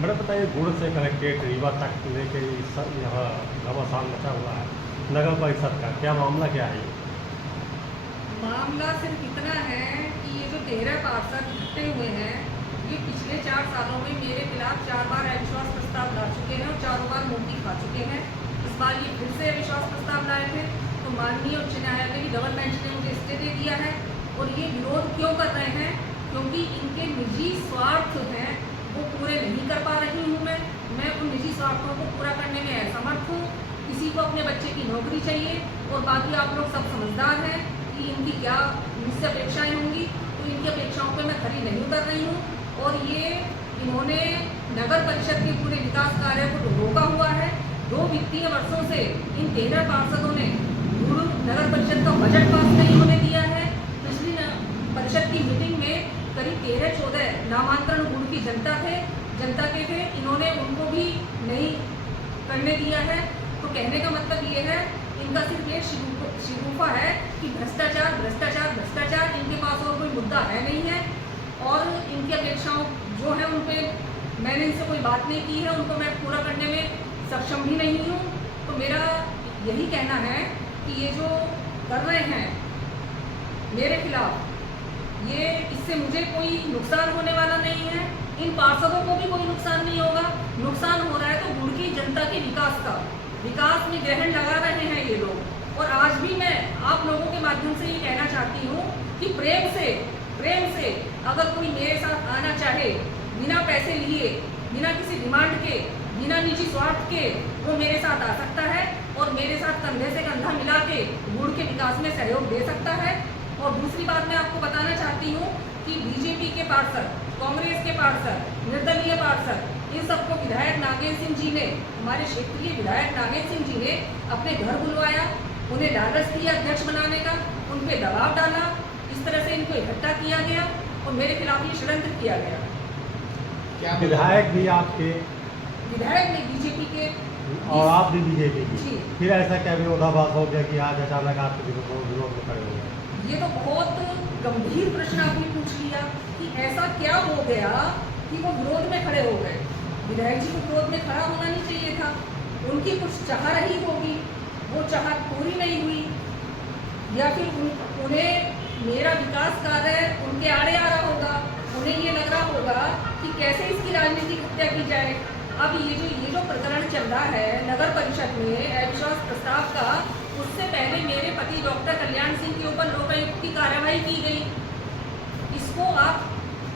Madam बताइए, गुड़ से कलेक्ट्रेट रीवा तक लेके यहाँ घमासान मचा हुआ है नगर परिषद का, क्या मामला क्या है ये? मामला सिर्फ इतना है कि ये जो 13 पार्षद इकट्ठे हुए हैं, ये पिछले 4 सालों में मेरे खिलाफ 4 बार अविश्वास प्रस्ताव ला चुके हैं और 4 बार मुक्ति खा चुके हैं। इस बार ये फिर से अविश्वास प्रस्ताव लाए थे, तो माननीय उच्च न्यायालय की डबल बेंच ने मुझे स्टे दे दिया है। और ये विरोध क्यों कर रहे हैं? क्योंकि इनके निजी स्वार्थ हैं, वो पूरे नहीं कर पा रही हूँ मैं उन निजी स्वार्थों को पूरा करने में असमर्थ हूँ। किसी को अपने बच्चे की नौकरी चाहिए और बाकी आप लोग सब समझदार हैं कि इनकी क्या मुझसे अपेक्षाएं होंगी, तो इनकी अपेक्षाओं पे मैं खरी नहीं उतर रही हूँ। और ये इन्होंने नगर परिषद के पूरे विकास कार्य को रोका हुआ है। 2 वित्तीय वर्षों से इन 13 पार्षदों ने नगर परिषद का बजट पास नहीं होने दिया है। पिछली परिषद की मीटिंग में करीब 13-14 नामांतरण गुड़ की जनता के थे, इन्होंने उनको भी नहीं करने दिया है। तो कहने का मतलब ये है, इनका सिर्फ एक शिगुफा है कि भ्रष्टाचार भ्रष्टाचार भ्रष्टाचार, इनके पास और कोई मुद्दा है नहीं है। और इनकी अपेक्षाओं जो है उन पे मैंने इनसे कोई बात नहीं की है, उनको मैं पूरा करने में सक्षम भी नहीं हूँ। तो मेरा यही कहना है कि ये जो कर रहे हैं मेरे खिलाफ, ये इससे मुझे कोई नुकसान होने वाला नहीं है, इन पार्षदों को भी कोई नुकसान नहीं होगा। नुकसान हो रहा है तो गुड़ की जनता के विकास में ग्रहण लगा रहे हैं ये लोग। और आज भी मैं आप लोगों के माध्यम से ये कहना चाहती हूँ कि प्रेम से अगर कोई मेरे साथ आना चाहे, बिना पैसे लिए, बिना किसी डिमांड के, बिना निजी स्वार्थ के, वो मेरे साथ आ सकता है और मेरे साथ कंधे से कंधा मिला के गुड़ के विकास में सहयोग दे सकता है। और दूसरी बात मैं आपको बताना चाहती हूँ कि बीजेपी के पार्षद, कांग्रेस के पार्षद, निर्दलीय पार्षद, इन सबको विधायक नागेंद्र सिंह जी ने, हमारे क्षेत्रीय विधायक नागेंद्र सिंह जी ने अपने घर बुलवाया, उन्हें लालच दिया अध्यक्ष बनाने का, उन पे दबाव डाला, इस तरह से इनको इकट्ठा किया गया और मेरे खिलाफ ये षड्यंत्र किया गया। क्या विधायक भी आपके? विधायक ने बीजेपी के और आप भी बीजेपी की, जी। फिर ऐसा क्या विरोधाभास हो गया कि आज अचानक आपके विरोध में खड़े हो गए? ये तो बहुत गंभीर प्रश्न आपने पूछ लिया कि ऐसा क्या हो गया कि वो विरोध में खड़े हो गए। विधायक जी को विरोध में खड़ा होना नहीं चाहिए था, उनकी कुछ चाह रही होगी, वो चाहत पूरी नहीं हुई, या फिर उन्हें मेरा विकास कार्य उनके आड़े आ रहा होगा, उन्हें ये लग रहा होगा कि कैसे इसकी राजनीतिक हत्या की जाए। अब ये जो प्रकरण चल रहा है नगर परिषद में अविश्वास प्रस्ताव का, उससे पहले मेरे पति डॉक्टर कल्याण सिंह के ऊपर लोकायुक्त की कार्रवाई की गई। इसको आप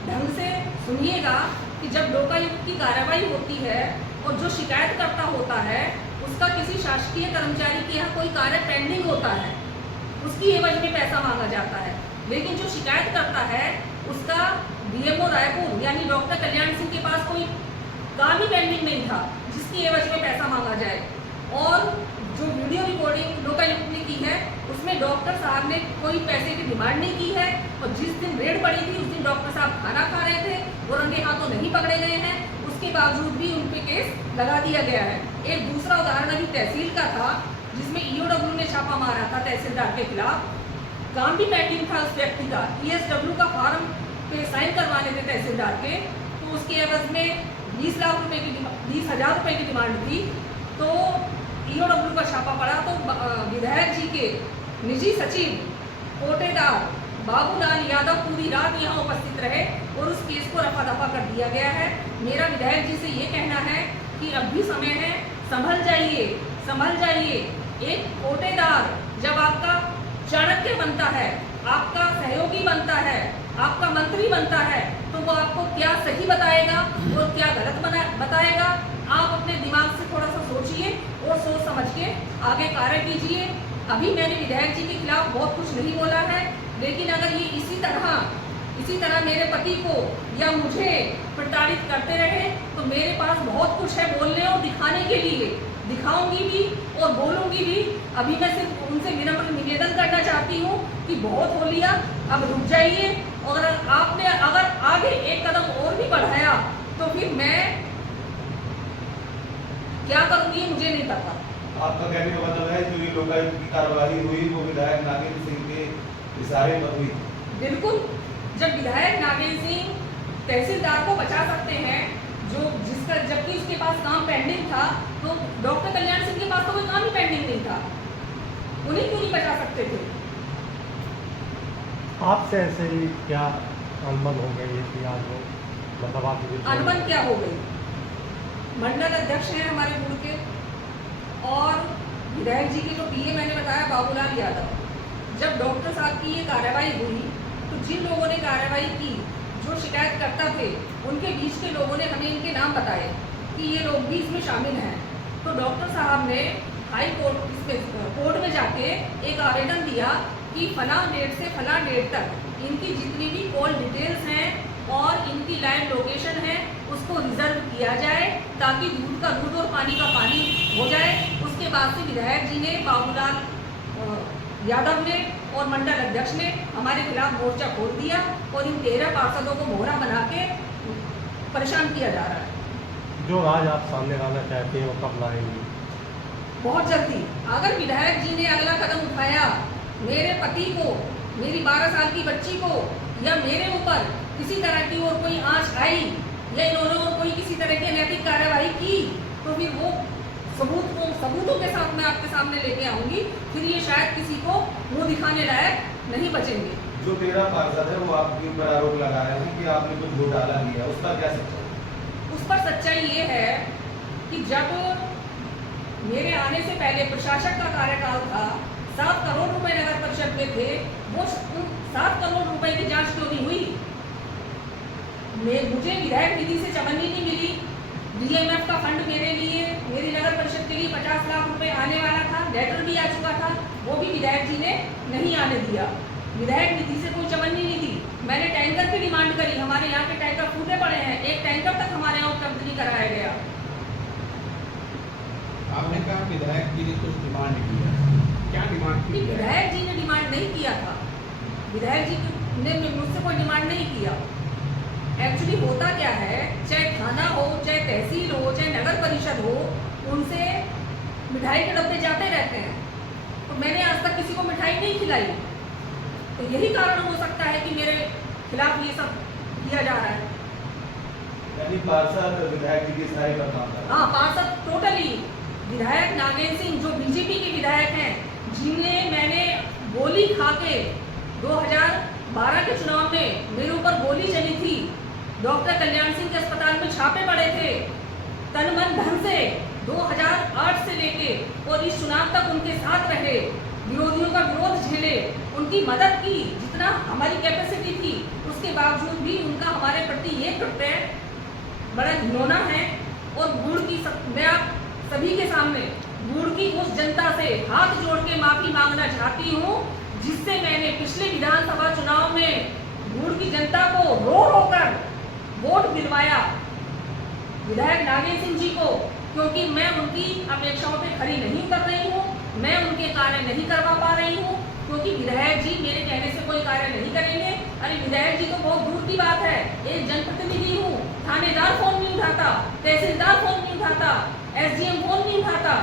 ढंग से सुनिएगा कि जब लोकायुक्त की कार्रवाई होती है और जो शिकायतकर्ता होता है, उसका किसी शासकीय कर्मचारी के यहाँ कोई कार्य पेंडिंग होता है, उसकी एवज में पैसा मांगा जाता है। लेकिन जो शिकायत करता है उसका डीएमओ रायपुर यानी डॉक्टर कल्याण सिंह के पास कोई काम ही पेंडिंग नहीं था जिसकी एवज में पैसा मांगा जाए। और जो वीडियो रिकॉर्डिंग लोकायुक्त ने की है, उसमें डॉक्टर साहब ने कोई पैसे की डिमांड नहीं की है। और जिस दिन रेड पड़ी थी उस दिन डॉक्टर साहब खाना खा रहे थे, वो रंगे हाथों नहीं पकड़े गए हैं, उसके बावजूद भी उन पे केस लगा दिया गया है। एक दूसरा उदाहरण अभी तहसील का था, जिसमें ईओडब्ल्यू ने छापा मारा था तहसीलदार के खिलाफ, काम भी पेंडिंग था उस व्यक्ति का, ईएसडब्ल्यू का फॉर्म पे साइन करवाने थे तहसीलदार के, तो उसके एवज में 20,000 रुपए की डिमांड थी। तो ईओडब्ल्यू का छापा पड़ा तो विधायक जी के निजी सचिव कोटेदार बाबूलाल यादव पूरी रात यहाँ उपस्थित रहे और उस केस को रफा दफा कर दिया गया है। मेरा विधायक जी से ये कहना है कि अब भी समय है, संभल जाइए। एक कोटेदार जब आपका चाणक्य बनता है, आपका सहयोगी बनता है, आपका मंत्री बनता है, तो वो आपको क्या सही बताएगा और क्या गलत बताएगा। आप अपने दिमाग से थोड़ा सा सोचिए और सोच समझ के आगे कार्य कीजिए। अभी मैंने विधायक जी के खिलाफ बहुत कुछ नहीं बोला है, लेकिन अगर ये इसी तरह मेरे पति को या मुझे प्रताड़ित करते रहे तो मेरे पास बहुत कुछ है बोलने और दिखाने के लिए, दिखाऊंगी भी और बोलूंगी भी। अभी मैं सिर्फ उनसे विनम्र निवेदन करना चाहती हूँ कि बहुत हो लिया, अब रुक जाइए। और आपने अगर आगे एक कदम और भी बढ़ाया तो फिर मैं क्या करूँगी मुझे नहीं पता। आपका कहने का मतलब है जो ये लोकायुक्त की कार्रवाई हुई वो विधायक नागेंद्र सिंह के इशारे पर हुई? बिल्कुल, जब विधायक नागेंद्र सिंह तहसीलदार को बचा सकते हैं, अगर जबकि उसके पास काम पेंडिंग था, तो डॉक्टर कल्याण सिंह के पास तो कोई काम ही पेंडिंग नहीं था, उन्हें क्यों नहीं बचा सकते थे? आपसे ऐसे ही क्या अनबन हो गई है कि आज वो मतलब आप अनबन क्या हो गई? मंडल अध्यक्ष हैं हमारे गुड़ के, और विधायक जी के जो पीए मैंने बताया बाबूलाल यादव, जब डॉक्टर साहब की ये कार्रवाई हुई तो जिन लोगों ने कार्रवाई की, जो शिकायत करता थे, उनके बीच के लोगों ने हमें इनके नाम बताए कि ये लोग भी इसमें शामिल हैं। तो डॉक्टर साहब ने हाई कोर्ट कोर्ट में जाके एक आवेदन दिया कि फला डेट से फला डेट तक इनकी जितनी भी कॉल डिटेल्स हैं और इनकी लाइव लोकेशन है उसको रिजर्व किया जाए, ताकि दूध का दूध और पानी का पानी हो जाए। उसके बाद से विधायक जी ने, बाबूलाल यादव ने और मंडल अध्यक्ष ने हमारे खिलाफ मोर्चा खोल दिया और इन 13 पार्षदों को मोहरा बना के परेशान किया जा रहा है। जो राज आप सामने लाना चाहते हैं वो कब लाएंगे? बहुत जल्दी। अगर विधायक जी ने अगला कदम उठाया, मेरे पति को, मेरी 12 साल की बच्ची को या मेरे ऊपर किसी तरह की और कोई आंच आई या इन्होंने और कोई किसी तरह की अनैतिक कार्यवाही की, तो फिर वो सबूतों के साथ मैं आपके सामने लेके आऊंगी। फिर ये शायद किसी को मुंह दिखाने लायक नहीं बचेंगे। जो 13 पार्षद है वो आपके ऊपर आरोप लगा रहे हैं कि आपने कुछ घोटाला किया, उसका क्या सच्चाई? उस पर सच्चाई ये है कि जब मेरे आने से पहले प्रशासक का कार्यकाल था, 7 करोड़ रुपए नगर परिषद में थे, वो 7 करोड़ रुपए की जांच क्यों नहीं हुई? मुझे विधायक निधि से चमन ही नहीं मिली। डीएमएफ का फंड मेरे लिए, मेरी नगर परिषद के लिए 50 लाख रुपए आने वाला था, लेटर भी आ चुका था, वो भी विधायक जी ने नहीं आने दिया। विधायक निधि से कोई चमन नहीं थी। मैंने टैंकर की डिमांड करी, हमारे यहाँ के टैंकर फूटे पड़े हैं, एक टैंकर तक हमारे यहाँ उपलब्ध नहीं कराया गया। आपने कहा विधायक जी ने कुछ डिमांड किया, क्या डिमांड की? विधायक जी ने डिमांड नहीं किया था, विधायक जी ने मुझसे कोई डिमांड नहीं किया। एक्चुअली होता क्या है, चाहे थाना हो, चाहे तहसील हो, चाहे नगर परिषद हो, उनसे मिठाई के डब्बे जाते रहते हैं, तो मैंने आज तक किसी को मिठाई नहीं खिलाई। तो यही कारण हो सकता है कि मेरे खिलाफ ये सब किया जा रहा है। यानी पार्षद विधायक जी की सारी बदनाम कर रहे हैं। हाँ, पार्षद टोटली। विधायक नागेंद्र सिंह जो बीजेपी के विधायक हैं, जिन्हें मैंने गोली खा के 2012 के चुनाव में मेरे ऊपर गोली चली थी, डॉक्टर कल्याण सिंह के अस्पताल में छापे पड़े थे, तन मन धन से 2008 से लेके और इस चुनाव तक उनके साथ रहे, विरोधियों का विरोध झेले, उनकी मदद की, जितना हमारी कैपेसिटी थी, उसके बावजूद भी उनका हमारे प्रति ये कृत्य बड़ा घिनौना है। और गुड़ की मैं आप सभी के सामने गुड़ की उस जनता से हाथ जोड़ के माफी मांगना चाहती हूँ, जिससे मैंने पिछले विधानसभा चुनाव में गुड़ की जनता को रो रो कर वोट दिलवाया विधायक नागेंद्र सिंह जी को, क्योंकि मैं उनकी अपेक्षाओं पे खरी नहीं कर रही हूँ, मैं उनके कार्य नहीं करवा पा रही हूँ, क्योंकि विधायक जी मेरे कहने से कोई कार्य नहीं करेंगे। अरे विधायक जी तो बहुत दूर की बात है, एक जनप्रतिनिधि हूँ, थानेदार फोन नहीं उठाता, तहसीलदार फोन नहीं उठाता, एसडीएम फोन नहीं उठाता,